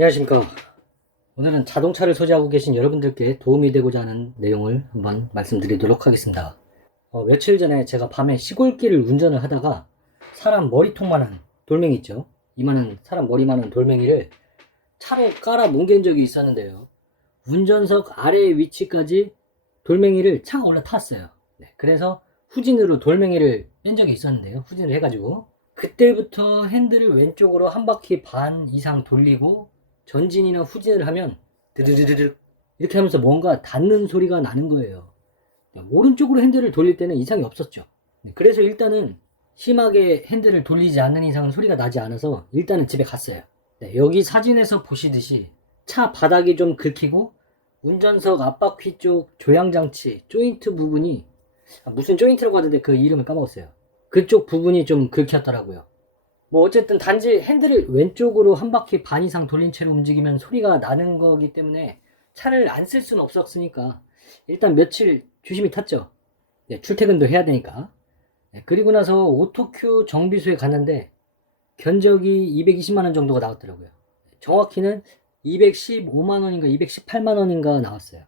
안녕하십니까. 오늘은 자동차를 소지하고 계신 여러분들께 도움이 되고자 하는 내용을 한번 말씀드리도록 하겠습니다. 며칠 전에 제가 밤에 시골길을 운전을 하다가 사람 머리통만한 돌멩이 있죠. 이만한 사람 머리만한 돌멩이를 차로 깔아 뭉갠 적이 있었는데요. 운전석 아래 위치까지 돌멩이를 차가 올라탔어요. 네, 그래서 후진으로 돌멩이를 뺀 적이 있었는데요. 후진을 해가지고 그때부터 핸들을 왼쪽으로 한 바퀴 반 이상 돌리고 전진이나 후진을 하면 드르르르 이렇게 하면서 뭔가 닿는 소리가 나는 거예요. 오른쪽으로 핸들을 돌릴 때는 이상이 없었죠. 네, 그래서 일단은 심하게 핸들을 돌리지 않는 이상은 소리가 나지 않아서 일단은 집에 갔어요. 네, 여기 사진에서 보시듯이 차 바닥이 좀 긁히고 운전석 앞바퀴 쪽 조향장치 조인트 부분이 무슨 조인트라고 하던데 그 이름을 까먹었어요. 그쪽 부분이 좀 긁혔더라고요. 뭐 어쨌든 단지 핸들을 왼쪽으로 한 바퀴 반 이상 돌린 채로 움직이면 소리가 나는 거기 때문에 차를 안 쓸 수는 없었으니까 일단 며칠 조심히 탔죠. 네, 출퇴근도 해야 되니까. 네, 그리고 나서 오토큐 정비소에 갔는데 견적이 220만원 정도가 나왔더라고요. 정확히는 215만원인가 218만원인가 나왔어요.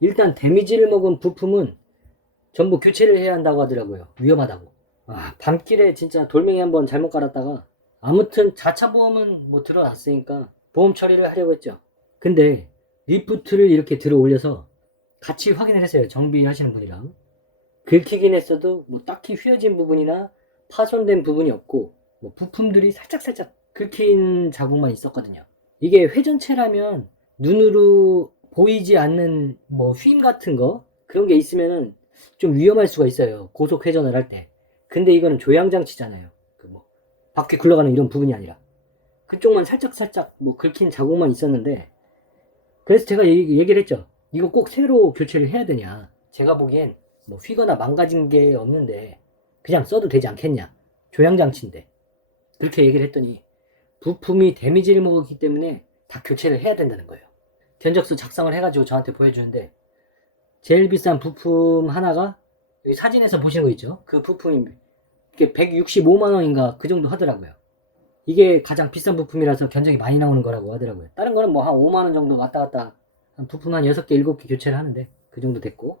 일단 데미지를 먹은 부품은 전부 교체를 해야 한다고 하더라고요. 위험하다고. 밤길에 진짜 돌멩이 한번 잘못 갈았다가 아무튼 자차 보험은 뭐 들어놨으니까 보험 처리를 하려고 했죠. 근데 리프트를 이렇게 들어 올려서 같이 확인을 했어요. 정비하시는 분이랑. 긁히긴 했어도 뭐 딱히 휘어진 부분이나 파손된 부분이 없고 뭐 부품들이 살짝살짝 긁힌 자국만 있었거든요. 이게 회전체라면 눈으로 보이지 않는 뭐 휨 같은 거 그런 게 있으면은 좀 위험할 수가 있어요. 고속 회전을 할 때. 근데 이거는 조향장치잖아요. 그 뭐 바퀴 굴러가는 이런 부분이 아니라 그쪽만 살짝살짝 뭐 긁힌 자국만 있었는데 그래서 제가 얘기를 했죠. 이거 꼭 새로 교체를 해야 되냐. 제가 보기엔 뭐 휘거나 망가진 게 없는데 그냥 써도 되지 않겠냐. 조향장치인데. 그렇게 얘기를 했더니 부품이 데미지를 먹었기 때문에 다 교체를 해야 된다는 거예요. 견적서 작성을 해가지고 저한테 보여주는데 제일 비싼 부품 하나가 여기 사진에서 보시는 거 있죠? 그 부품이 165만원인가 그 정도 하더라고요. 이게 가장 비싼 부품이라서 견적이 많이 나오는 거라고 하더라고요. 다른 거는 뭐 한 5만원 정도 왔다 갔다 한 부품 한 6개, 7개 교체를 하는데 그 정도 됐고.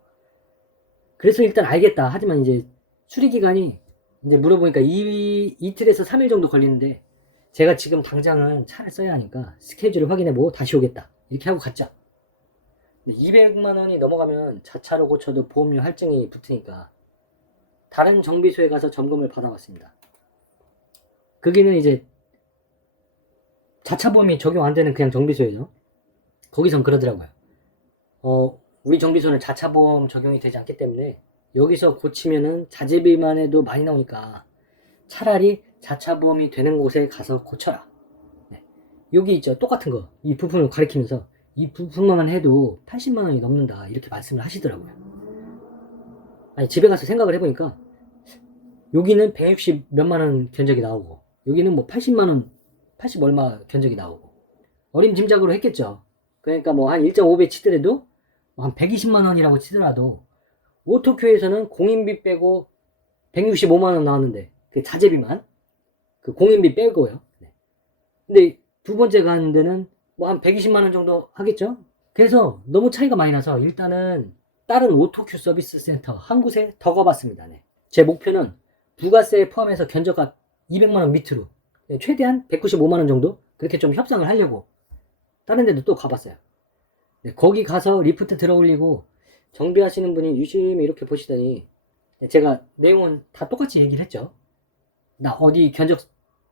그래서 일단 알겠다. 하지만 이제 수리 기간이 이제 물어보니까 이틀에서 3일 정도 걸리는데 제가 지금 당장은 차를 써야 하니까 스케줄을 확인해보고 다시 오겠다. 이렇게 하고 갔죠. 200만원이 넘어가면 자차로 고쳐도 보험료 할증이 붙으니까 다른 정비소에 가서 점검을 받아봤습니다. 거기는 이제 자차 보험이 적용 안 되는 그냥 정비소예요. 거기선 그러더라고요. 우리 정비소는 자차 보험 적용이 되지 않기 때문에 여기서 고치면은 자재비만 해도 많이 나오니까 차라리 자차 보험이 되는 곳에 가서 고쳐라. 네. 여기 있죠. 똑같은 거. 이 부품을 가리키면서 이 부품만 해도 80만원이 넘는다. 이렇게 말씀을 하시더라고요. 아니, 집에 가서 생각을 해보니까 여기는 160 몇만원 견적이 나오고 여기는 뭐 80만원 80 얼마 견적이 나오고 어림짐작으로 했겠죠. 그러니까 뭐 한 1.5배 치더라도 한 120만원이라고 치더라도 오토큐에서는 공인비 빼고 165만원 나왔는데 그 자재비만 그 공인비 빼고요. 네. 근데 두 번째 가는 데는 뭐 한 120만원 정도 하겠죠. 그래서 너무 차이가 많이 나서 일단은 다른 오토큐 서비스 센터 한 곳에 더 가봤습니다. 네. 제 목표는 부가세 포함해서 견적가 200만원 밑으로 최대한 195만원 정도 그렇게 좀 협상을 하려고 다른 데도 또 가봤어요. 네, 거기 가서 리프트 들어 올리고 정비하시는 분이 유심히 이렇게 보시더니 제가 내용은 다 똑같이 얘기를 했죠. 나 어디 견적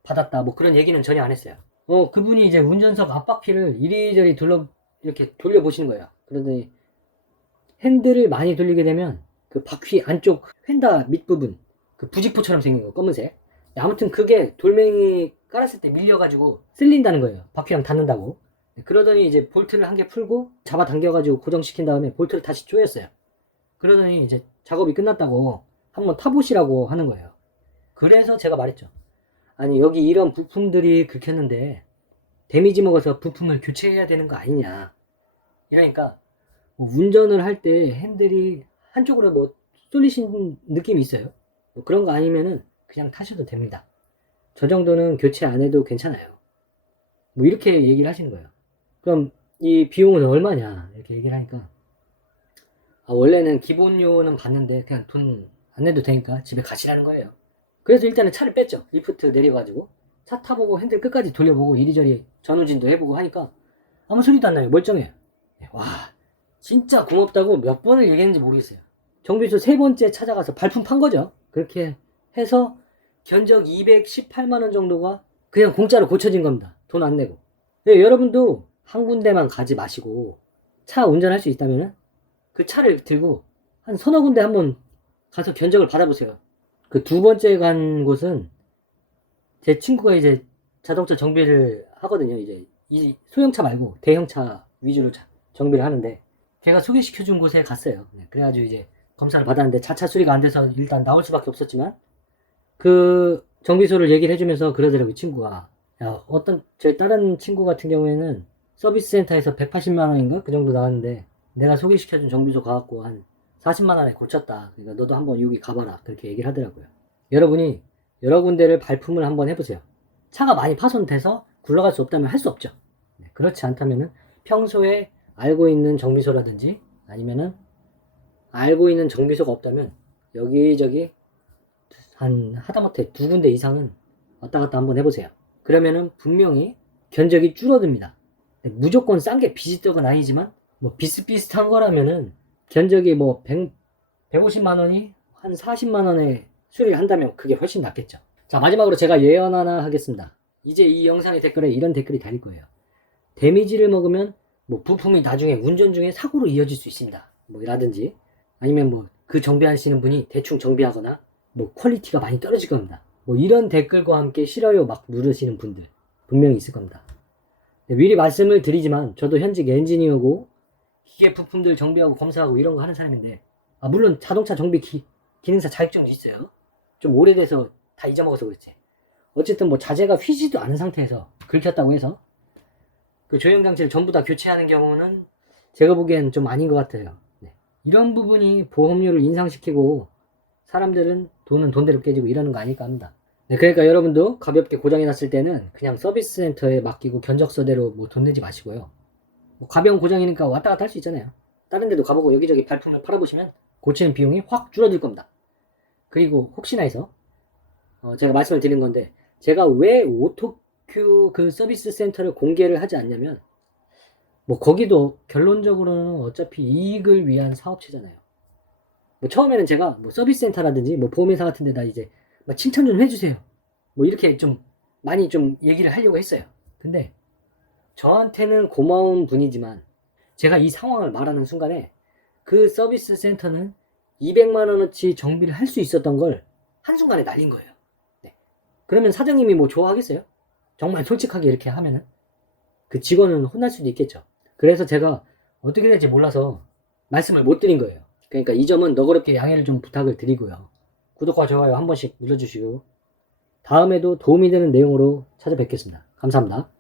받았다 뭐 그런 얘기는 전혀 안 했어요. 그분이 이제 운전석 앞바퀴를 이리저리 이렇게 돌려보시는 거예요. 그러더니 핸들을 많이 돌리게 되면 그 바퀴 안쪽 휀다 밑부분 그 부직포처럼 생긴 거 검은색 아무튼 그게 돌멩이 깔았을 때 밀려가지고 쓸린다는 거예요. 바퀴랑 닿는다고. 그러더니 이제 볼트를 한 개 풀고 잡아당겨가지고 고정시킨 다음에 볼트를 다시 조였어요. 그러더니 이제 작업이 끝났다고 한번 타보시라고 하는 거예요. 그래서 제가 말했죠. 아니 여기 이런 부품들이 긁혔는데 데미지 먹어서 부품을 교체해야 되는 거 아니냐. 이러니까 뭐 운전을 할 때 핸들이 한쪽으로 뭐 쏠리신 느낌이 있어요. 뭐 그런 거 아니면은 그냥 타셔도 됩니다. 저 정도는 교체 안 해도 괜찮아요. 뭐 이렇게 얘기를 하시는 거예요. 그럼 이 비용은 얼마냐 이렇게 얘기를 하니까 원래는 기본료는 받는데 그냥 돈 안 내도 되니까 집에 가시라는 거예요. 그래서 일단은 차를 뺐죠. 리프트 내려가지고 차 타보고 핸들 끝까지 돌려보고 이리저리 전후진도 해보고 하니까 아무 소리도 안 나요. 멀쩡해요. 와 진짜 고맙다고 몇 번을 얘기했는지 모르겠어요. 정비소 세 번째 찾아가서 발품 판 거죠. 그렇게 해서 견적 218만원 정도가 그냥 공짜로 고쳐진 겁니다. 돈 안 내고. 여러분도 한 군데만 가지 마시고 차 운전할 수 있다면 그 차를 들고 한 서너 군데 한번 가서 견적을 받아보세요. 그 두 번째 간 곳은 제 친구가 이제 자동차 정비를 하거든요. 이제 이 소형차 말고 대형차 위주로 정비를 하는데 걔가 소개시켜준 곳에 갔어요. 그래가지고 이제 검사를 받았는데 자차 수리가 안 돼서 일단 나올 수밖에 없었지만 그 정비소를 얘기를 해주면서 그러더라고요. 친구가 야 어떤 제 다른 친구 같은 경우에는 서비스 센터에서 180만원인가 그 정도 나왔는데 내가 소개시켜준 정비소 가갖고 한 40만원에 고쳤다. 그러니까 너도 한번 여기 가봐라. 그렇게 얘기를 하더라고요. 여러분이 여러 군데를 발품을 한번 해보세요. 차가 많이 파손돼서 굴러갈 수 없다면 할 수 없죠. 그렇지 않다면 평소에 알고 있는 정비소라든지 아니면은 알고 있는 정비소가 없다면 여기저기 한 하다못해 두 군데 이상은 왔다 갔다 한번 해보세요. 그러면은 분명히 견적이 줄어듭니다. 무조건 싼 게 비지떡은 아니지만 뭐 비슷비슷한 거라면은 견적이 뭐 150만원이 한 40만원에 수리를 한다면 그게 훨씬 낫겠죠. 자 마지막으로 제가 예언 하나 하겠습니다. 이제 이 영상의 댓글에 이런 댓글이 달릴 거예요. 데미지를 먹으면 뭐 부품이 나중에 운전 중에 사고로 이어질 수 있습니다. 뭐 라든지 아니면 뭐 그 정비하시는 분이 대충 정비하거나 뭐 퀄리티가 많이 떨어질 겁니다. 뭐 이런 댓글과 함께 싫어요 막 누르시는 분들 분명히 있을 겁니다. 미리 말씀을 드리지만 저도 현직 엔지니어고 기계 부품들 정비하고 검사하고 이런 거 하는 사람인데 물론 자동차 정비 기능사 자격증도 있어요. 좀 오래돼서 다 잊어먹어서 그렇지. 어쨌든 뭐 자재가 휘지도 않은 상태에서 긁혔다고 해서 그 조형장치를 전부 다 교체하는 경우는 제가 보기엔 좀 아닌 것 같아요. 이런 부분이 보험료를 인상시키고 사람들은 돈은 돈대로 깨지고 이러는 거 아닐까 합니다. 그러니까 여러분도 가볍게 고장이 났을 때는 그냥 서비스 센터에 맡기고 견적서대로 뭐 돈 내지 마시고요. 뭐 가벼운 고장이니까 왔다 갔다 할 수 있잖아요. 다른 데도 가보고 여기저기 발품을 팔아보시면 고치는 비용이 확 줄어들 겁니다. 그리고 혹시나 해서 제가 말씀을 드린 건데 제가 왜 오토큐 그 서비스 센터를 공개를 하지 않냐면 뭐 거기도 결론적으로는 어차피 이익을 위한 사업체잖아요. 뭐 처음에는 제가 뭐 서비스 센터라든지 뭐 보험회사 같은 데다 이제 막 칭찬 좀 해주세요. 뭐 이렇게 좀 많이 좀 얘기를 하려고 했어요. 근데 저한테는 고마운 분이지만 제가 이 상황을 말하는 순간에 그 서비스 센터는 200만원어치 정비를 할 수 있었던 걸 한순간에 날린 거예요. 그러면 사장님이 뭐 좋아하겠어요? 정말 솔직하게 이렇게 하면은 그 직원은 혼날 수도 있겠죠. 그래서 제가 어떻게 될지 몰라서 말씀을 못 드린 거예요. 그러니까 이 점은 너그럽게 양해를 좀 부탁을 드리고요. 구독과 좋아요 한 번씩 눌러주시고 다음에도 도움이 되는 내용으로 찾아뵙겠습니다. 감사합니다.